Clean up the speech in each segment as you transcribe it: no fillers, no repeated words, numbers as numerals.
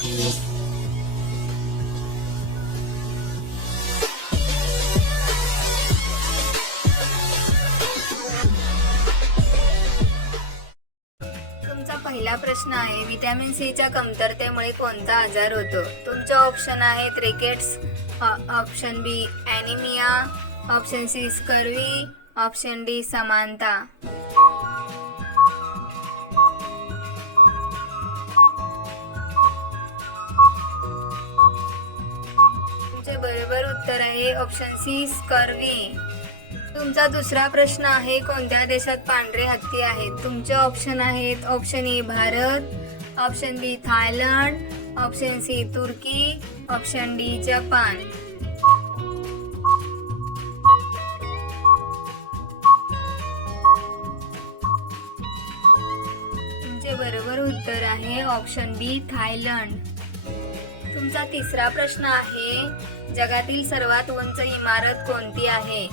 तुमचा पहिला प्रश्न आहे, व्हिटॅमिन सी च्या कमतरतेमुळे कोणता आजार होतो? तुमचे ऑप्शन आहेत rickets, option B anaemia, option C scurvy, option D समानता. तुमचे बरोबर उत्तर आहे ऑप्शन सी स्कर्वी. तुमचा दुसरा प्रश्न आहे, कोणत्या देशात पांढरे हत्ती आहेत? तुमचे ऑप्शन आहेत option A Bharat, option B Thailand, option C तुर्की, ऑप्शन डी जपान. तुमचे बरोबर उत्तर आहे ऑप्शन बी थायलंड. तुमचा तिसरा प्रश्न आहे, जगातील सर्वात उंच इमारत कोणती आहे?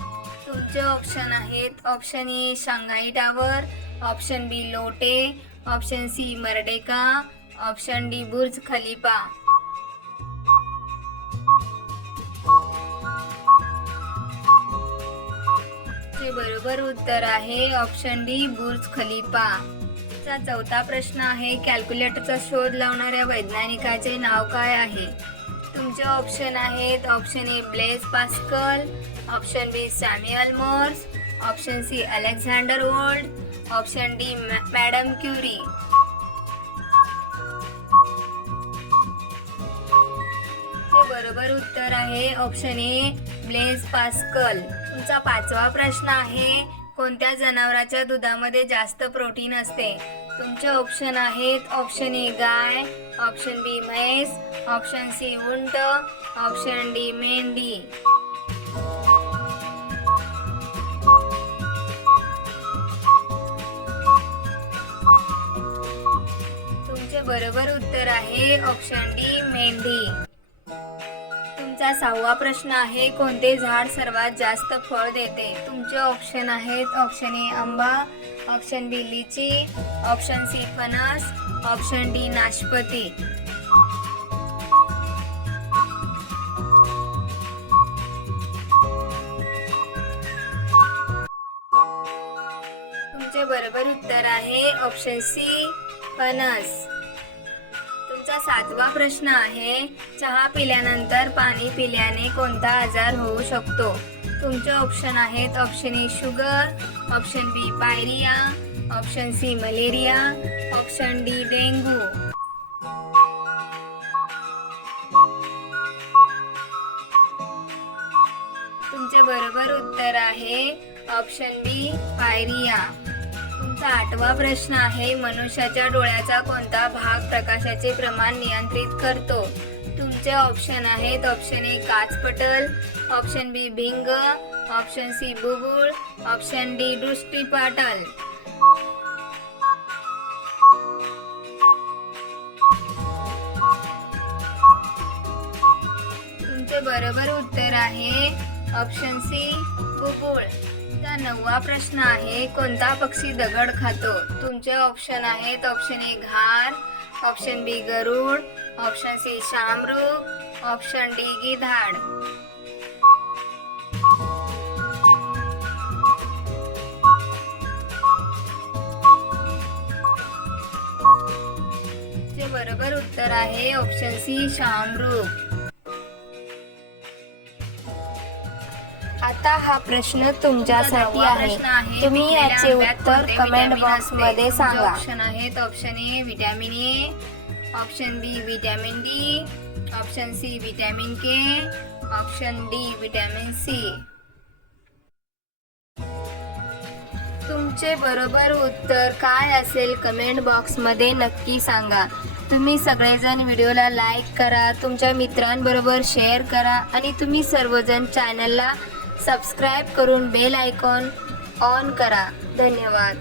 तुमचे ऑप्शन आहेत option A Shanghai Tower, option B Lotte, option C Merdeka, option D Burj Khalifa. हे बरोबर उत्तर आहे ऑप्शन डी बुर्ज खलिफा. चौथा प्रश्न आहे, कॅल्क्युलेटरचा शोध लावणाऱ्या वैज्ञानिकाचे नाव काय आहे? तुमचे ऑप्शन आहेत option A Blaise Pascal, option B Samuel Morse, option C Alexander Volta, option D Madam Curie. ते बरोबर उत्तर आहे ऑप्शन ए ब्लेज पास्कल. तुमचा पाचवा प्रश्न आहे, कोणत्या जनावराच्या दुधामध्ये जास्त प्रोटीन असते? तुमचे ऑप्शन आहेत ऑप्शन ए गाय, ऑप्शन बी म्हैस, ऑप्शन सी उंट, ऑप्शन डी मेंढी. तुमचे बरोबर उत्तर आहे ऑप्शन डी मेंढी. तुमचा सहावा प्रश्न आहे, कोणते झाड सर्वात जास्त फळ देते? तुमचे ऑप्शन आहेत ऑप्शन ए आंबा, ऑप्शन बी लिची, ऑप्शन सी फणस, ऑप्शन डी नाशपती. तुमचे बरोबर उत्तर आहे ऑप्शन सी फणस. तुमचा सातवा प्रश्न आहे, चहा पिल्यानंतर पाणी पिल्याने कोणता आजार होऊ शकतो? तुमचे ऑप्शन आहेत option A sugar, option B pyorrhea, option C malaria, option D dengue. तुमचे बरोबर उत्तर आहे ऑप्शन बी पायरिया. तुमचा आठवा प्रश्न आहे, मनुष्याच्या डोळ्याचा कोणता भाग प्रकाशाचे प्रमाण नियंत्रित करतो? तुमचे ऑप्शन आहेत ऑप्शन ए काचपटल, ऑप्शन बी भिंग, ऑप्शन सी बुबुळ, ऑप्शन डी दृष्टीपाटल. तुमचे बरोबर उत्तर आहे ऑप्शन सी बुबुळ. त्या नववा प्रश्न आहे, कोणता पक्षी दगड खातो? तुमचे ऑप्शन आहेत ऑप्शन ए घार, ऑप्शन बी गरुड, ऑप्शन सी शामरूख, ऑप्शन डी गिधाड. चे बरोबर उत्तर आहे ऑप्शन सी शामरूख. आता हा प्रश्न तुमच्यासाठी आहे, तुम्ही याचे उत्तर कमेंट बॉक्स मध्ये सांगा. ऑप्शन आहेत option A vitamin A, option B vitamin D, option C vitamin K, option D vitamin C. तुमचे बरोबर उत्तर काय असेल कमेंट बॉक्स मध्ये नक्की सांगा. तुम्ही सगळेजण व्हिडिओला लाईक करा, तुमच्या मित्रांबरोबर शेअर करा आणि तुम्ही सर्वजण चॅनलला सबस्क्राईब करून बेल आयकॉन ऑन करा. धन्यवाद.